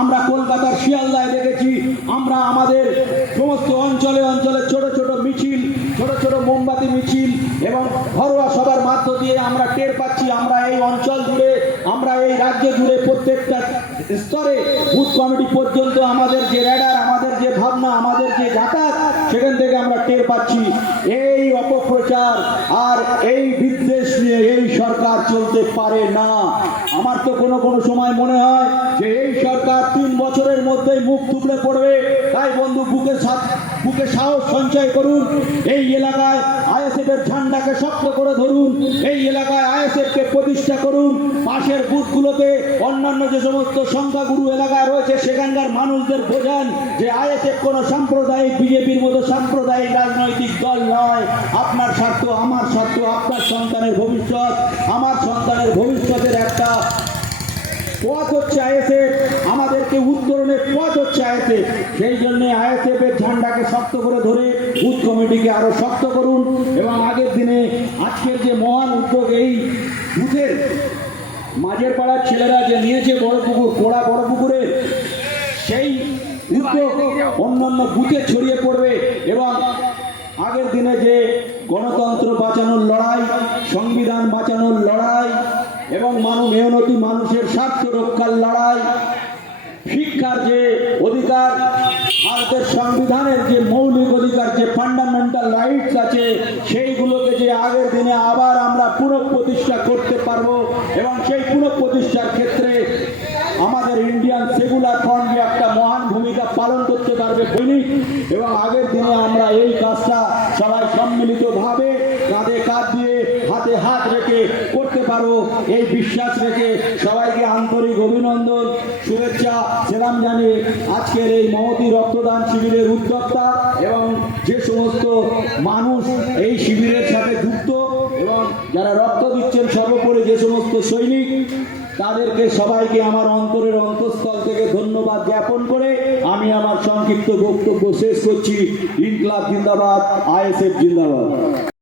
আমরা কলকাতার শিয়ালদায় দেখেছি, আমরা আমাদের সমস্ত অঞ্চলে অঞ্চলে ছোট ছোট মিছিল, ছোট ছোট মোমবাতি মিছিল এবং ঘরোয়া সবার মাধ্য দিয়ে আমরা টের পাচ্ছি আমরা এই অঞ্চল জুড়ে, আমরা এই রাজ্য জুড়ে প্রত্যেকটা স্তরে বুথ কমিটি পর্যন্ত আমাদের যে র্যাডার, আমাদের যে ভাবনা, আমাদের যে যাতায়াত, সেখান থেকে আমরা টের পাচ্ছি এই অপপ্রচার আর এই বিদ্বেষ নিয়ে এই সরকার চলতে পারে না। আমার তো কোনো কোনো সময় মনে হয় যে এই সরকার 3 বছরের মধ্যেই মুখ থুবড়ে পড়বে। তাই বন্ধু বুকে সাহস সঞ্চয় করুন, এই এলাকায় আইএসএফ এর ঝান্ডাকে শক্ত করে ধরুন, এই এলাকায় আইএসএফ কে প্রতিষ্ঠা করুন। পাশের বুথগুলোতে অন্যান্য যে সমস্ত সংখ্যাগুরু এলাকায় রয়েছে সেখানকার মানুষদের বোঝান যে আইএসএফ কোনো সাম্প্রদায়িক, বিজেপির মতো সাম্প্রদায়িক রাজনৈতিক দল নয়। আপনার স্বার্থ, আমার স্বার্থ, আপনার সন্তানের ভবিষ্যৎ, আমার সন্তানের ভবিষ্যতের একটা পথ হচ্ছে আইএসএফ, আমাদেরকে উত্তরণের পথ হচ্ছে আইএসএফ। সেই জন্য আইএসএফ এর ঝান্ডাকে শক্ত করে ধরে বুথ কমিটিকে আরো শক্ত করুন এবং আগের দিনে আজকের যে মহান উদ্যোগ, এই বুথের মাঝের পাড়ার ছেলেরা যে নিয়েছে বড় পুকুর, পোড়া বড় পুকুরের, সেই উদ্যোগ অন্যান্য বুথে ছড়িয়ে পড়বে এবং আগের দিনে যে গণতন্ত্র বাঁচানোর লড়াই, সংবিধান বাঁচানোর লড়াই এবং মেহনতি মানুষের স্বার্থ রক্ষার লড়াই, শিক্ষার যে অধিকার, ভারতের সংবিধানের যে মৌলিক অধিকার, যে ফান্ডামেন্টাল রাইটস আছে, সেইগুলোকে যে আগের দিনে আবার আমরা পুনঃপ্রতিষ্ঠা করতে পারবো এবং সেই পুনঃপ্রতিষ্ঠার ক্ষেত্রে আমাদের ইন্ডিয়ান সেকুলার ফ্রন্ট একটা মহান ভূমিকা পালন করতে পারবে সৈনিক। এবং আগের দিনে আমরা এই কাজটা সবাই সম্মিলিতভাবে কাঁধে কাঁধ দিয়ে, হাতে হাত রেখে করতে পারবো, এই বিশ্বাস রেখে সবাইকে আন্তরিক অভিনন্দন, শুভেচ্ছা, সেলাম জানিয়ে আজকের এই মহতী রক্তদান শিবিরের উদ্যোক্তা এবং যে সমস্ত মানুষ এই শিবিরের সাথে যুক্ত এবং যারা রক্ত দিচ্ছেন, সর্বোপরি যে সমস্ত সৈনিক, তাদেরকে সবাইকে আমার অন্তরের অন্তঃস্থল থেকে ধন্যবাদ জ্ঞাপন করে আমি আমার সংক্ষিপ্ত বক্তব্য শেষ করছি। ইনকলাব জিন্দাবাদ, আইএসএফ জিন্দাবাদ।